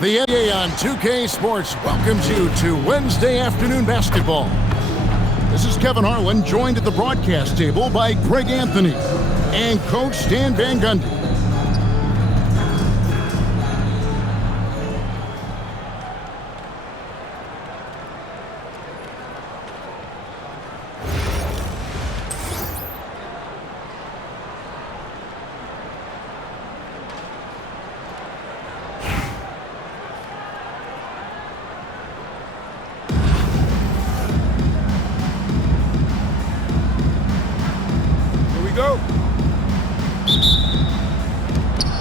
The NBA on 2K Sports welcomes you to Wednesday afternoon basketball. This is Kevin Harlan, joined at the broadcast table by Greg Anthony and Coach Stan Van Gundy.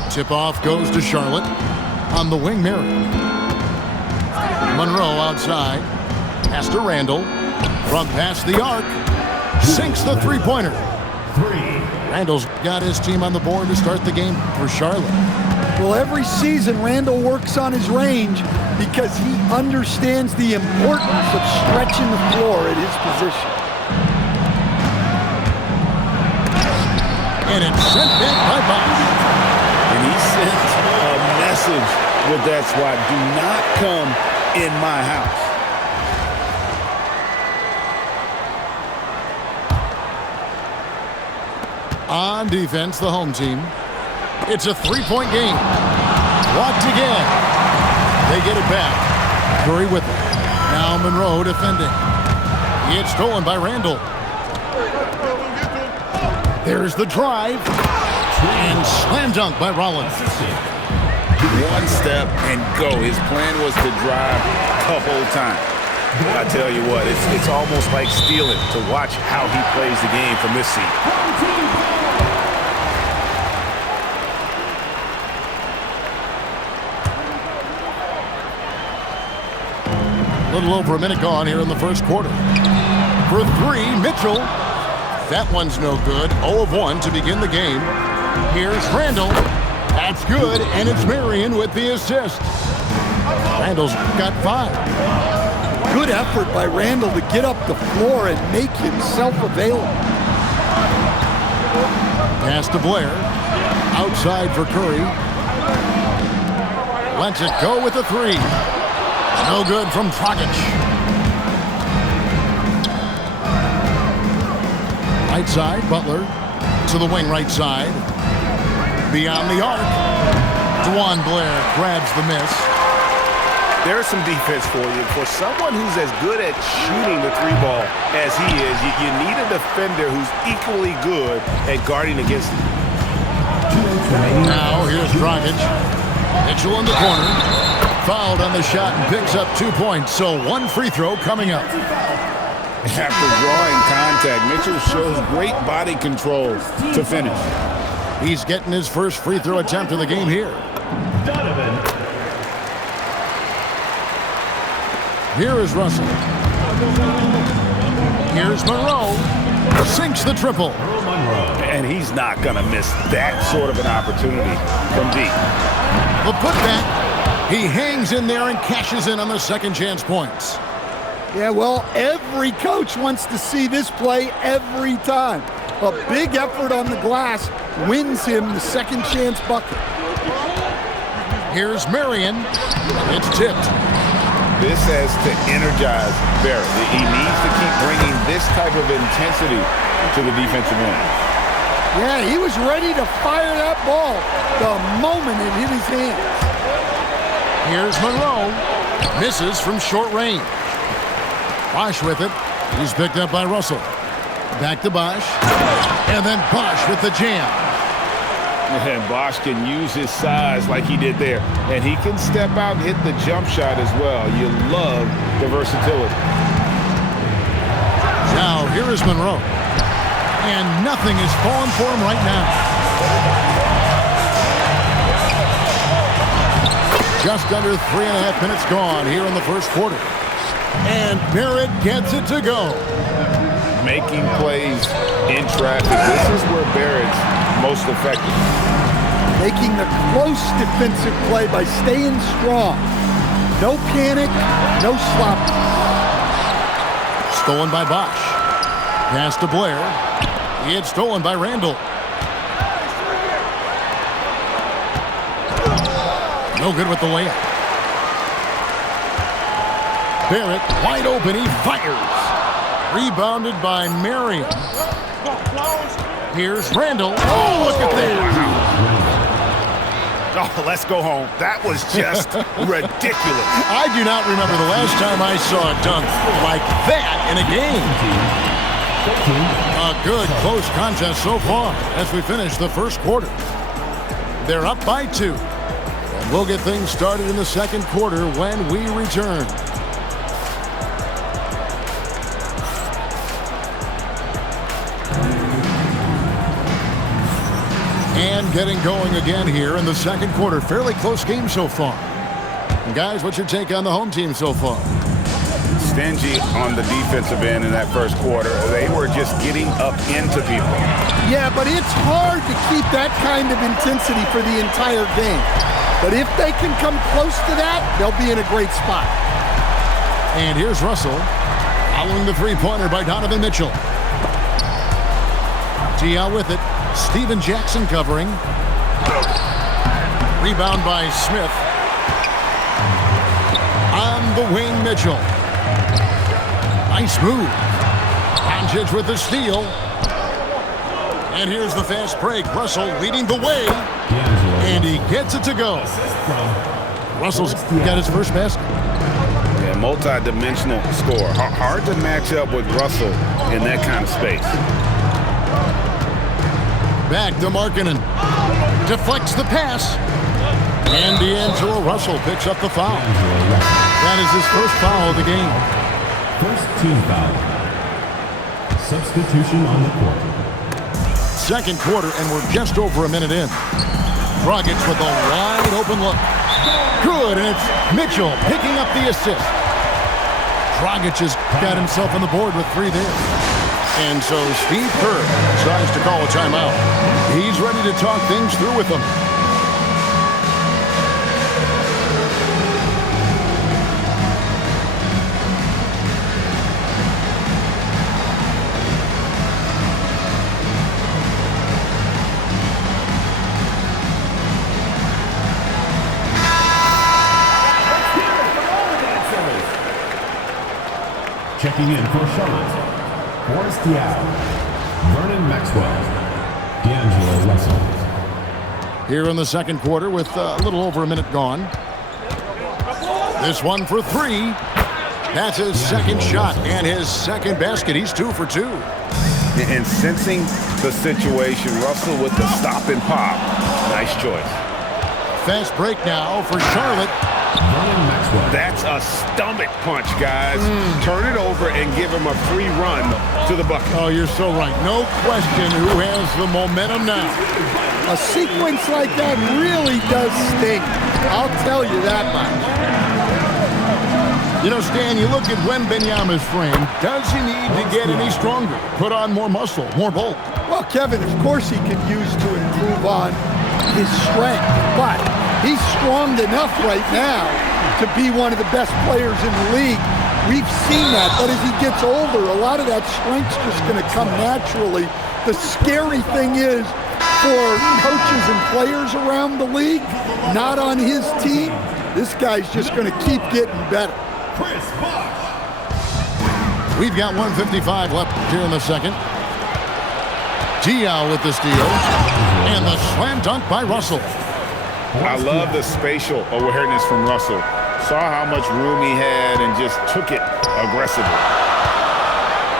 Tip-off goes to Charlotte. On the wing, Marion. Monroe outside. Pass to Randall. From past the arc. Sinks the three-pointer. Randall's got his team on the board to start the game for Charlotte. Well, every season, Randall works on his range because he understands the importance of stretching the floor at his position. And it's sent back by Bosch. And he sent a message with that swat. Do not come in my house. On defense, the home team. It's a three-point game. Blocked again. They get it back. Curry with it. Now Monroe defending. It's stolen by Randall. There's the drive. And slam dunk by Rollins. One step and go. His plan was to drive the whole time. I tell you what, it's almost like stealing to watch how he plays the game from this seat. A little over a minute gone here in the first quarter. For three, Mitchell. That one's no good. 0 of 1 to begin the game. Here's Randall. That's good, and it's Marion with the assist. Randall's got 5. Good effort by Randall to get up the floor and make himself available. Pass to Blair. Outside for Curry. Lets it go with the 3. No good from Dragic. Right side, Butler. To the wing right side. Beyond the arc. DeJuan Blair grabs the miss. There's some defense for you. For someone who's as good at shooting the 3-ball as he is, you need a defender who's equally good at guarding against him. Now here's Dragic. Mitchell in the corner. Fouled on the shot and picks up 2 points. So 1 free throw coming up. After drawing contact, Mitchell shows great body control to finish. He's getting his first free throw attempt of the game here. Here is Russell. Here's Monroe. Sinks the triple. And he's not going to miss that sort of an opportunity from deep. The putback. He hangs in there and cashes in on the second chance points. Yeah, well, every coach wants to see this play every time. A big effort on the glass wins him the second chance bucket. Here's Marion. It's tipped. This has to energize Barrett. He needs to keep bringing this type of intensity to the defensive end. Yeah, he was ready to fire that ball the moment it hit his hands. Here's Monroe. Misses from short range. Bosch with it. He's picked up by Russell. Back to Bosch. And then Bosch with the jam. And Bosch can use his size like he did there. And he can step out and hit the jump shot as well. You love the versatility. Now, here is Monroe. And nothing is falling for him right now. Just under 3.5 minutes gone here in the first quarter. And Barrett gets it to go. Making plays in traffic. This is where Barrett's most effective. Making the close defensive play by staying strong. No panic, no sloppy. Stolen by Bosch. Pass to Blair. It's stolen by Randall. No good with the layup. Barrett wide open. He fires. Rebounded by Marion. Here's Randall. Oh, look at that. Oh, let's go home. That was just ridiculous. I do not remember the last time I saw a dunk like that in a game. A good close contest so far as we finish the first quarter. They're up by 2. And we'll get things started in the second quarter when we return. And getting going again here in the second quarter. Fairly close game so far. And guys, what's your take on the home team so far? Stingy on the defensive end in that first quarter. They were just getting up into people. Yeah, but it's hard to keep that kind of intensity for the entire game. But if they can come close to that, they'll be in a great spot. And here's Russell following the three-pointer by Donovan Mitchell. T.L. with it. Steven Jackson covering. Rebound by Smith. On the wing, Mitchell. Nice move. Doncic with the steal. And here's the fast break. Russell leading the way. And he gets it to go. Russell's got his first basket. Yeah, multi-dimensional score. Hard to match up with Russell in that kind of space. Back to Markkanen. Deflects the pass. And D'Angelo Russell picks up the foul. That is his first foul of the game. First team foul. Substitution on the court. Second quarter, and we're just over a minute in. Dragic with a wide open look. Good, and it's Mitchell picking up the assist. Dragic has got himself on the board with 3 there. And so Steve Kerr decides to call a timeout. He's ready to talk things through with them. Checking in for Charlotte. Boris Diaw, Vernon Maxwell, D'Angelo Russell. Here in the second quarter with a little over a minute gone. This one for 3. That's his second shot and his second basket. He's 2 for 2. And sensing the situation, Russell with the stop and pop. Nice choice. Fast break now for Charlotte. That's a stomach punch, guys. Turn it over and give him a free run to the bucket. Oh, you're so right. No question who has the momentum now. A sequence like that really does sting. I'll tell you that much. You know, Stan, you look at Wembanyama's frame. Does he need to get any stronger? Put on more muscle, more bulk? Well, Kevin, of course he can use to improve on his strength, but he's strong enough right now to be one of the best players in the league. We've seen that, but as he gets older, a lot of that strength's just going to come naturally. The scary thing is for coaches and players around the league, not on his team, this guy's just going to keep getting better. We've got 1:55 left here in the second. Diaw with the steal. And the slam dunk by Russell. I love the spatial awareness from Russell. Saw how much room he had and just took it aggressively.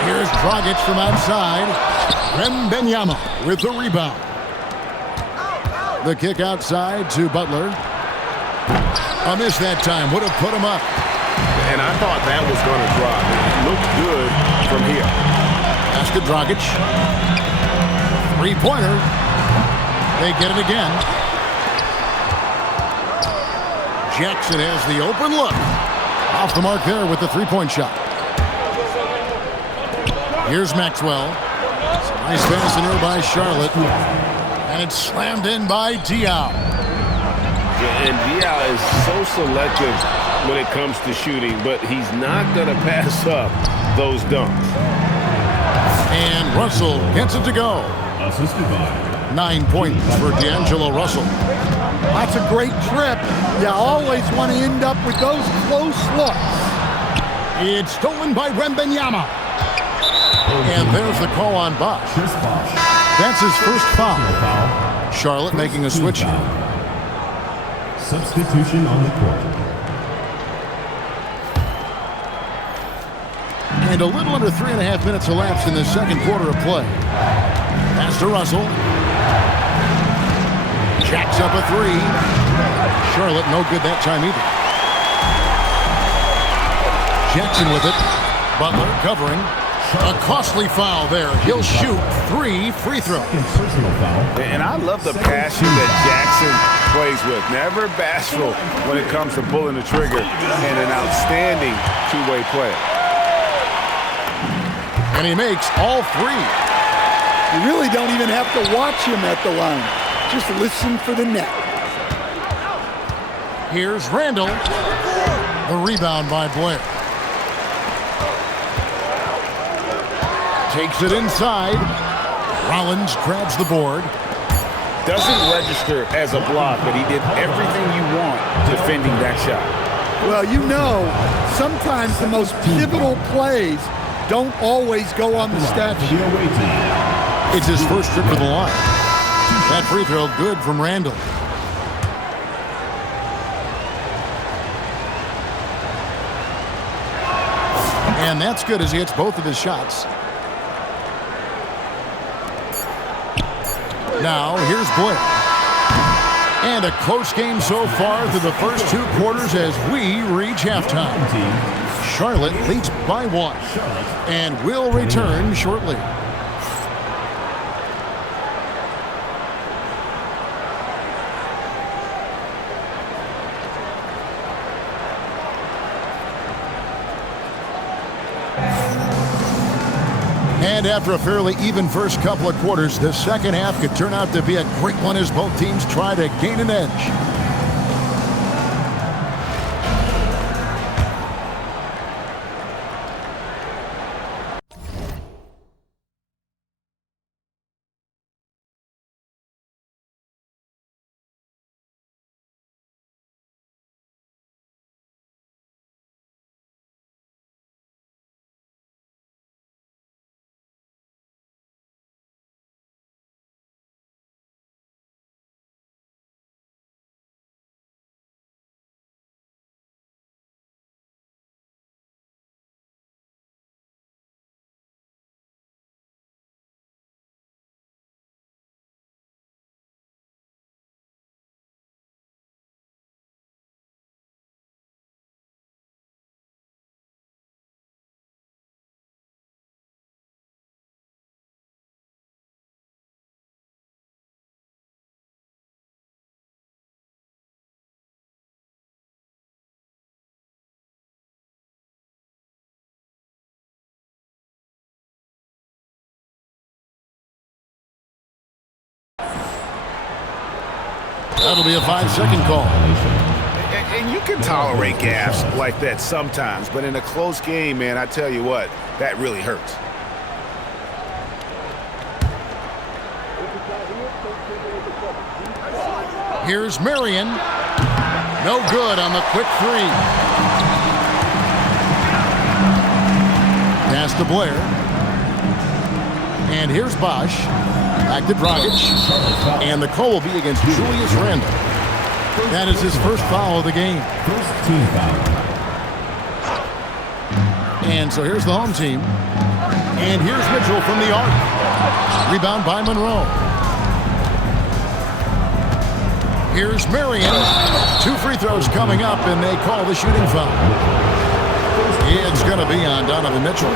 Here's Dragic from outside. Wembanyama with the rebound. The kick outside to Butler. A miss that time. Would have put him up. And I thought that was going to drop. It looked good from here. Pass to Dragic. Three-pointer. They get it again. Jackson has the open look. Off the mark there with the three-point shot. Here's Maxwell. Nice pass in here by Charlotte. And it's slammed in by Diaw. And Diaw is so selective when it comes to shooting, but he's not going to pass up those dunks. And Russell gets it to go. Assisted by 9 points for D'Angelo Russell. That's a great trip. You always want to end up with those close looks. It's stolen by Wembanyama. And there's the call on Bosh. Chris Bosh. That's his first foul. Foul. Charlotte making a switch here. Substitution on the court. And a little under 3.5 minutes elapsed in the second quarter of play. Pass to Russell. Jacks up a three. Charlotte no good that time either. Jackson with it. Butler covering. A costly foul there. He'll shoot 3 free throws. Personal foul. And I love the passion that Jackson plays with. Never bashful when it comes to pulling the trigger, and an outstanding two-way player. And he makes all 3. You really don't even have to watch him at the line. Just listen for the net. Here's Randall. The rebound by Blair. Takes it inside. Rollins grabs the board. Doesn't register as a block, but he did everything you want defending that shot. Well, you know, sometimes the most pivotal plays don't always go on the stat sheet. It's his first trip to the line. That free throw good from Randall. And that's good as he hits both of his shots. Now, here's Blair. And a close game so far through the first 2 quarters as we reach halftime. Charlotte leads by 1 and will return shortly. And after a fairly even first couple of quarters, the second half could turn out to be a great one as both teams try to gain an edge. That'll be a 5-second call. And you can tolerate gaffes like that sometimes, but in a close game, man, I tell you what, that really hurts. Here's Marion. No good on the quick 3. Pass to Blair. And here's Bosh. Back to Dragic. And the call will be against Julius Randle. That is his first foul of the game. First team foul. And so here's the home team. And here's Mitchell from the arc. Rebound by Monroe. Here's Marion. 2 free throws coming up, and they call the shooting foul. It's going to be on Donovan Mitchell.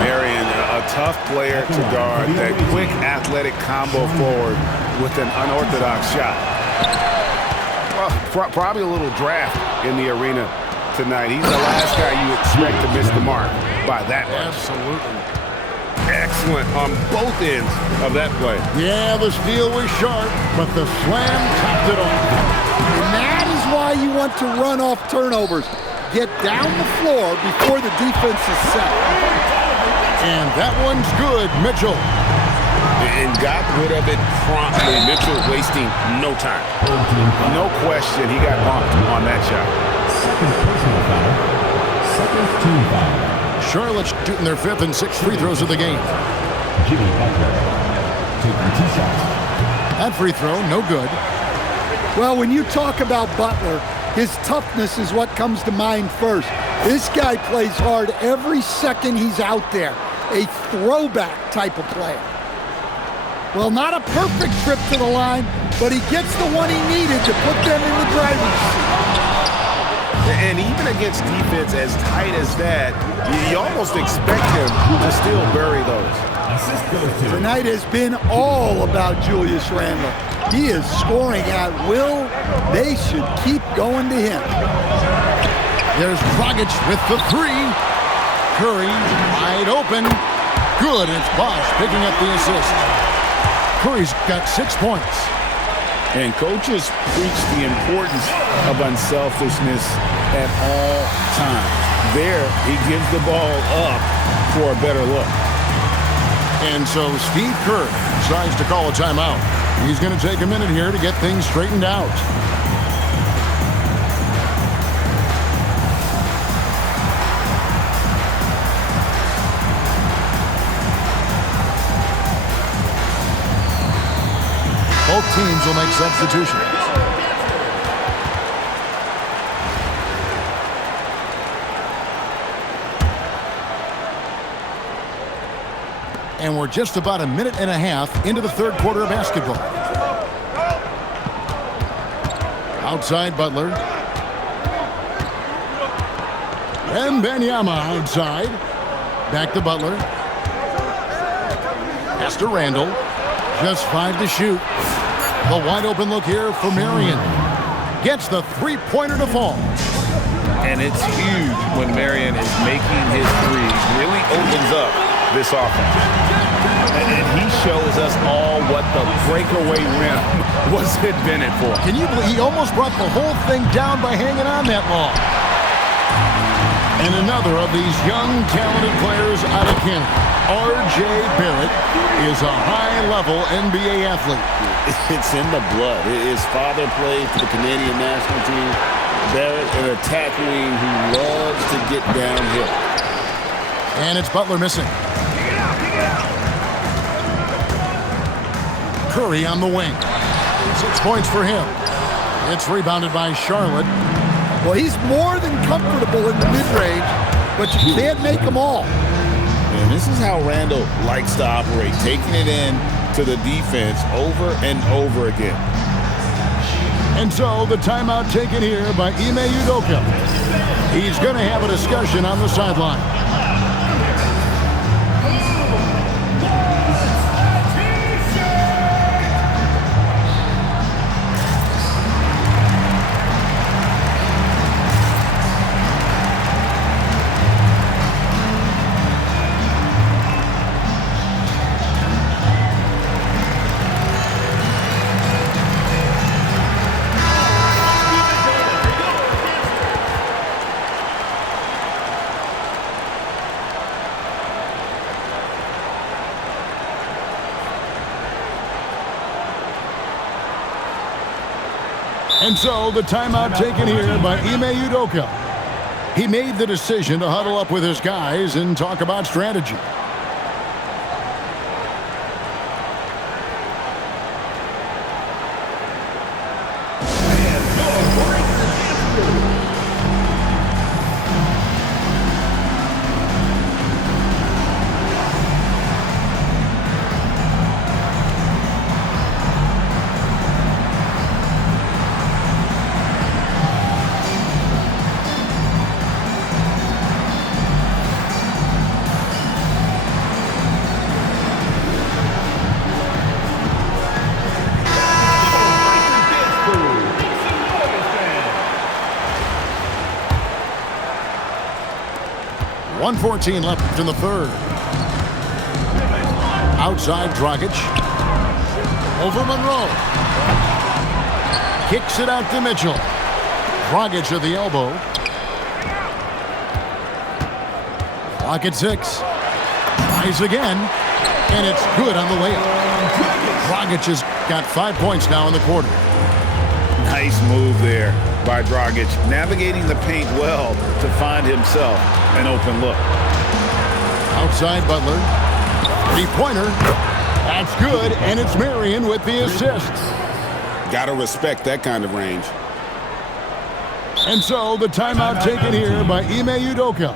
Marion, a tough player to guard. That quick, athletic combo forward with an unorthodox shot. Well, probably a little draft in the arena tonight. He's the last guy you expect to miss the mark by that much. Absolutely. Excellent on both ends of that play. Yeah, the steal was sharp, but the slam topped it off. And that is why you want to run off turnovers. Get down the floor before the defense is set. And that one's good, Mitchell. And got rid of it promptly. Mitchell wasting no time. No question he got bumped on that shot. Second personal foul. Second team foul. Charlotte shooting their 5th and 6th free throws of the game. Jimmy Butler taking 2 shots. That free throw, no good. Well, when you talk about Butler, his toughness is what comes to mind first. This guy plays hard every second he's out there. A throwback type of player. Well, not a perfect trip to the line, but he gets the one he needed to put them in the driving seat. And even against defense as tight as that, you almost expect him to still bury those. Assist goes to Tonight has been all about Julius Randle. He is scoring at will. They should keep going to him. There's Dragic with the 3. Curry wide open. Good. It's Bosh picking up the assist. Curry's got 6 points. And coaches preach the importance of unselfishness at all times. There, he gives the ball up for a better look. And so Steve Kerr decides to call a timeout. He's going to take a minute here to get things straightened out. Both teams will make substitutions. And we're just about a minute and a half into the 3rd quarter of basketball. Outside Butler. And Wembanyama outside. Back to Butler. Pass to Randle. Just 5 to shoot. The wide open look here for Marion. Gets the 3-pointer to fall. And it's huge when Marion is making his threes. Really opens up this offense. And he shows us all what the breakaway rim was invented for. Can you believe he almost brought the whole thing down by hanging on that long? And another of these young, talented players out of Canada, R.J. Barrett, is a high-level NBA athlete. It's in the blood. His father played for the Canadian national team. Barrett, an attack wing who loves to get downhill. And it's Butler missing. Curry on the wing. 6 points for him. It's rebounded by Charlotte. Well, he's more than comfortable in the mid-range, but you can't make them all. And this is how Randle likes to operate, taking it in to the defense over and over again. And so the timeout taken here by Ime Udoka. He's going to have a discussion on the sideline. And so the timeout taken here by Ime Udoka. He made the decision to huddle up with his guys and talk about strategy. .114 left in the 3rd. Outside Dragic. Over Monroe. Kicks it out to Mitchell. Dragic at the elbow. Clock at 6. Tries again. And it's good on the layup. Dragic has got 5 points now in the quarter. Nice move there by Dragic, navigating the paint well to find himself an open look. Outside Butler. Three-pointer. That's good, and it's Marion with the assist. Gotta respect that kind of range. And so the timeout taken here by Ime Udoka.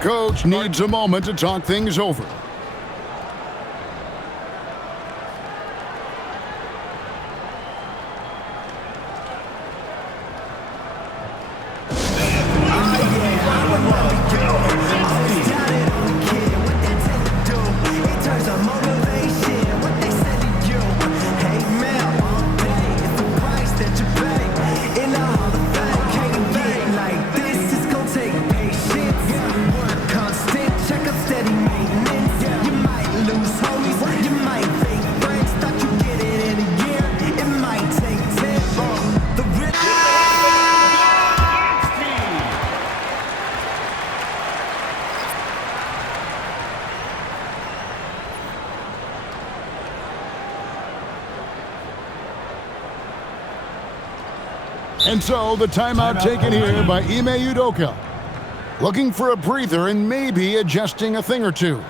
Coach needs a moment to talk things over. And so the timeout taken here by Ime Udoka. Looking for a breather and maybe adjusting a thing or two.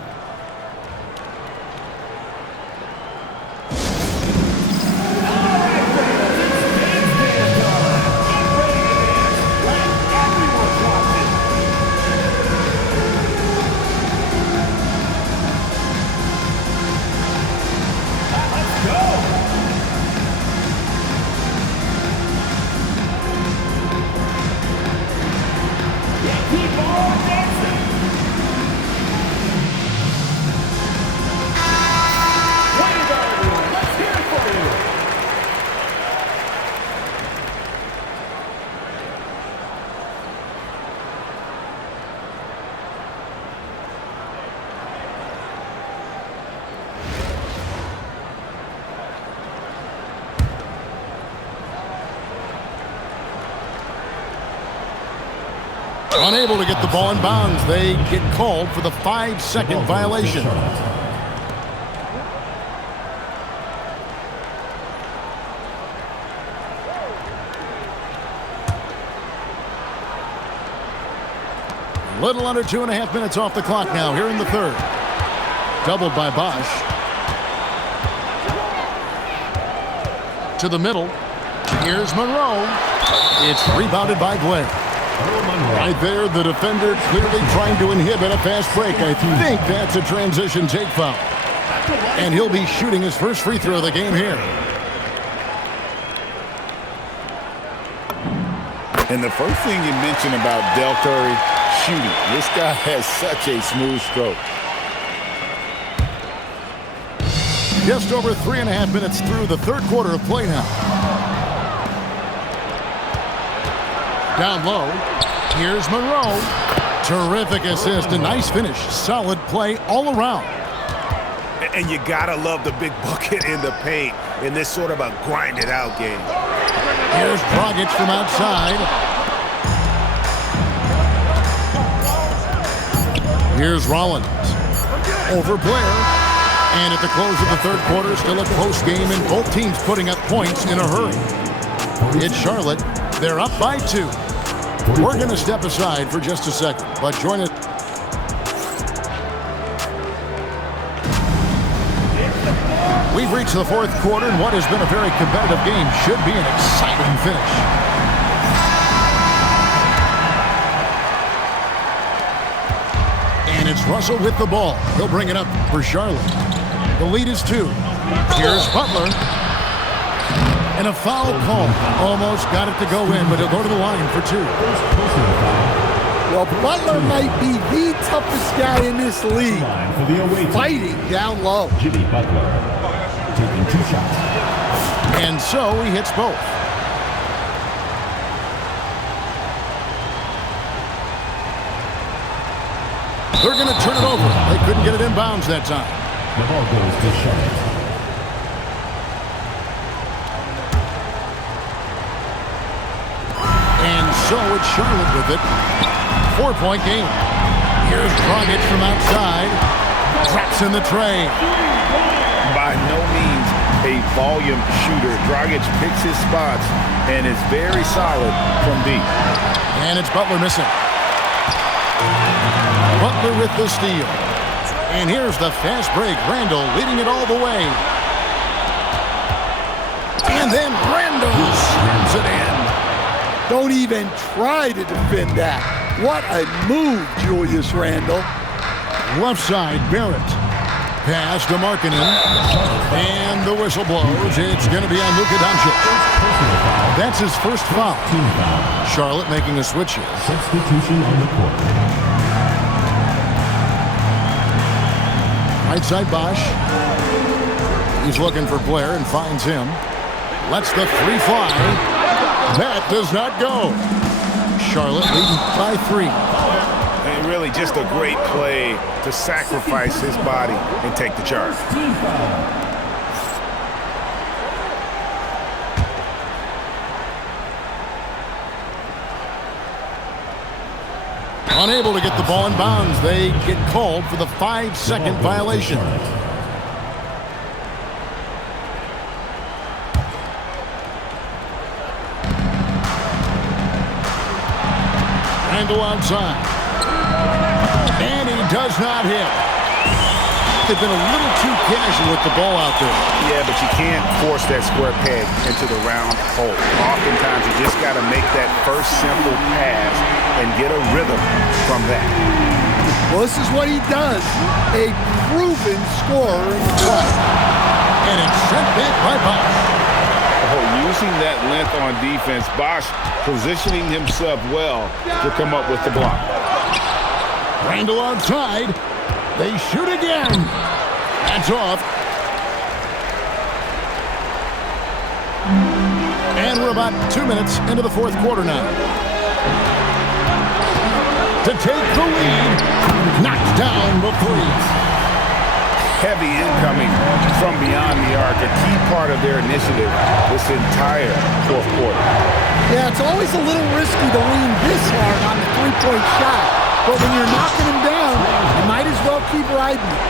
Unable to get the ball in bounds. They get called for the 5-second violation. Little under 2.5 minutes off the clock now here in the third. Doubled by Bosch. To the middle. Here's Monroe. It's rebounded by Blair. Right there, the defender clearly trying to inhibit a fast break. I think that's a transition take foul. And he'll be shooting his first free throw of the game here. And the first thing you mentioned about Del Curry, shooting. This guy has such a smooth stroke. Just over 3.5 minutes through the third quarter of play now. Down low. Here's Monroe. Terrific assist. A nice finish. Solid play all around. And you gotta love the big bucket in the paint in this sort of a grind-it-out game. Here's Dragic from outside. Here's Rollins. Over Blair. And at the close of the third quarter, still a close game, and both teams putting up points in a hurry. It's Charlotte. They're up by 2. We're going to step aside for just a second, but join us. We've reached the fourth quarter, and what has been a very competitive game should be an exciting finish. And it's Russell with the ball. He'll bring it up for Charlotte. The lead is 2. Here's Butler. And a foul call. Almost got it to go in, but he'll go to the line for 2. Well, Butler might be the toughest guy in this league. Fighting down low. Jimmy Butler taking 2 shots. And so he hits both. They're going to turn it over. They couldn't get it in bounds that time. The ball goes to Charlotte. So it's Charlotte with it. 4-point game. Here's Dragic from outside. Traps in the tray. By no means a volume shooter. Dragic picks his spots and is very solid from deep. And it's Butler missing. Butler with the steal. And here's the fast break. Randall leading it all the way. And then Randall slams it in. Don't even try to defend that. What a move, Julius Randle. Left side, Barrett. Pass to Markkanen. And the whistle blows. It's going to be on Luka Doncic. That's his first foul. Charlotte making a switch here. Substitution on the court. Right side, Bosch. He's looking for Blair and finds him. Lets the three fly. That does not go. Charlotte leading by 3. And really just a great play to sacrifice his body and take the charge. Unable to get the ball in bounds. They get called for the 5-second violation. Randall outside. And he does not hit. They've been a little too casual with the ball out there. Yeah, but you can't force that square peg into the round hole. Oftentimes, you just got to make that first simple pass and get a rhythm from that. Well, this is what he does. A proven scorer in the club. And it's sent back by Bosch. Oh, using that length on defense, Bosch positioning himself well to come up with the block. Randall outside. They shoot again. That's off. And we're about 2 minutes into the fourth quarter now. To take the lead. Knocks down the three. Heavy incoming from beyond the arc, a key part of their initiative this entire fourth quarter. Yeah, it's always a little risky to lean this hard on the three-point shot. But when you're knocking him down, you might as well keep riding it.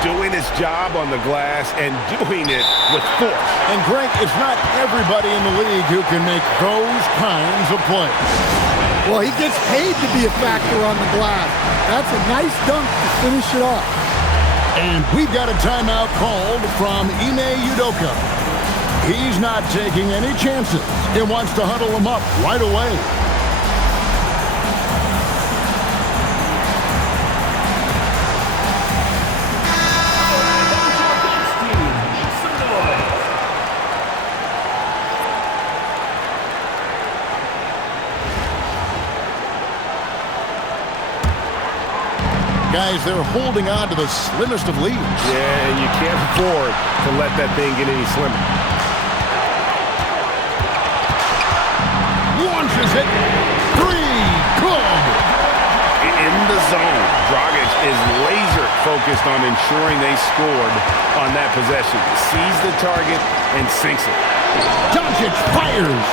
Doing his job on the glass and doing it with force. And Greg, it's not everybody in the league who can make those kinds of plays. Well, he gets paid to be a factor on the glass. That's a nice dunk to finish it off. And we've got a timeout called from Ime Udoka. He's not taking any chances. He wants to huddle him up right away. Guys, they're holding on to the slimmest of leads. Yeah, and you can't afford to let that thing get any slimmer. Launches it. 3. Good. In the zone, Dragic is laser focused on ensuring they scored on that possession. Sees the target and sinks it. Doncic fires.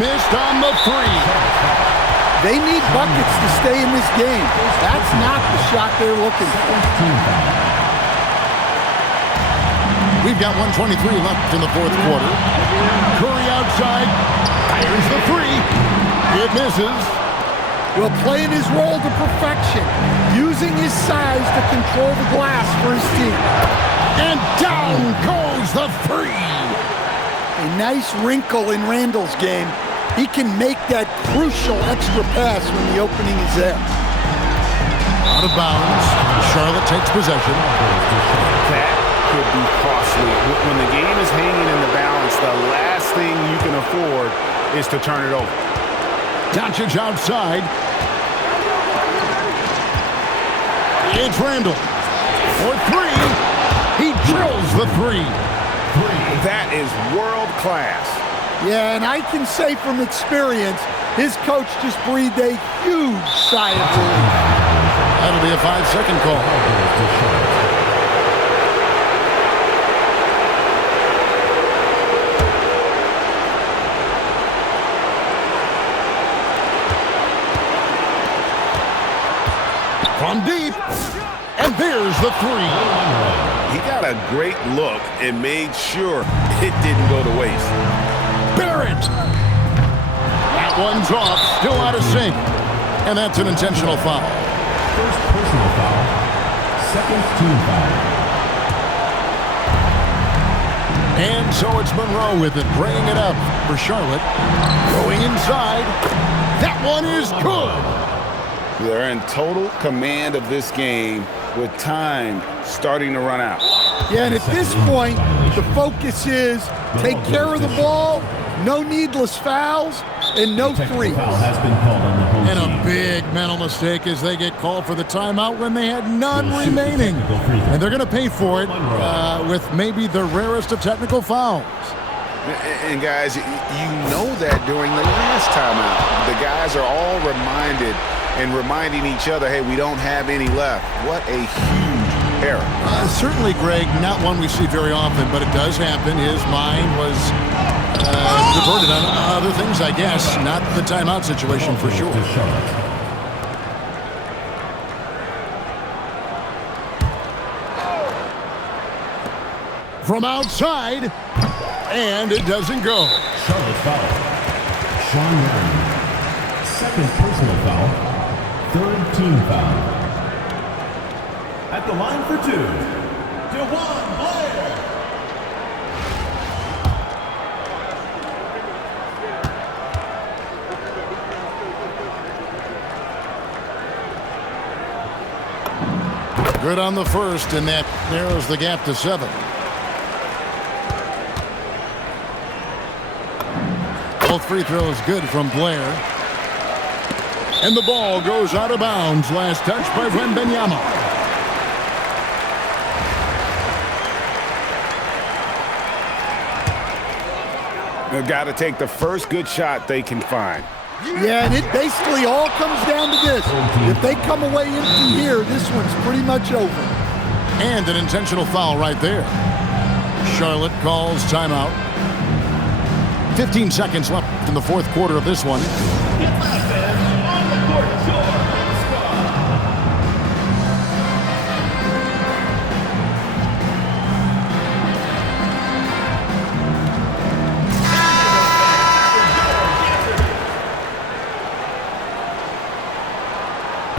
Missed on the 3. They need buckets to stay in this game. That's not the shot they're looking for. We've got 1:23 left in the fourth quarter. Curry outside. Fires the 3. It misses. Well, playing his role to perfection. Using his size to control the glass for his team. And down goes the 3. A nice wrinkle in Randall's game. He can make that crucial extra pass when the opening is there. Out of bounds. Charlotte takes possession. That could be costly. When the game is hanging in the balance, the last thing you can afford is to turn it over. Doncic outside. It's Randall. For 3. He drills the 3. That is world class. Yeah, and I can say from experience, his coach just breathed a huge sigh of relief. That'll be a 5-second call. From deep, and there's the 3. He got a great look and made sure it didn't go to waste. Barrett. That one's off, still out of sync. And that's an intentional foul. First personal foul. Second team foul. And so it's Monroe with it, bringing it up for Charlotte. Going inside. That one is good. They're in total command of this game with time starting to run out. Yeah, and at this point, the focus is take care of the ball, no needless fouls, and no threes. Foul has been called on the home And team. a big mental mistake as they get called for the timeout when they had none remaining. And they're going to pay for it with maybe the rarest of technical fouls. And guys, you know that during the last timeout, the guys are all reminding each other, hey, we don't have any left. What a huge error. Certainly, Greg, not one we see very often, but it does happen. His mind was diverted on other things, I guess. Not the timeout situation for sure. To Charlotte. From outside, and it doesn't go. Charlotte foul. Sean Marion. Second personal foul. Third team foul. At the line for two, DeJuan Blair. Good on the first, and that narrows the gap to 7. Both free throws good from Blair. And the ball goes out of bounds. Last touch by Wembanyama. They've got to take the first good shot they can find. Yeah, and it basically all comes down to this. If they come away empty here, this one's pretty much over. And an intentional foul right there. Charlotte calls timeout. 15 seconds left in the fourth quarter of this one.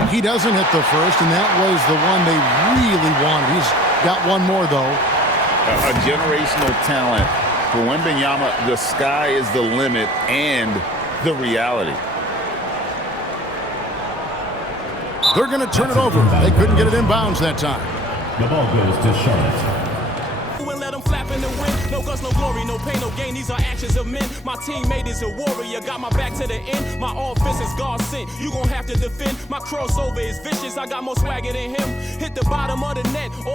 He doesn't hit the first, and that was the one they really wanted. He's got one more, though. A generational talent. For Wembanyama, the sky is the limit and the reality. They're going to turn it over. They couldn't get it inbounds that time. The ball goes to Charlotte. Let them flap in the wind. No guts, no glory, no pain, no gain. These are actions of men. My teammate is a warrior. Got my back to the end. My offense is God sent. You gon' have to defend. My crossover is vicious. I got more swagger than him. Hit the bottom of the net or the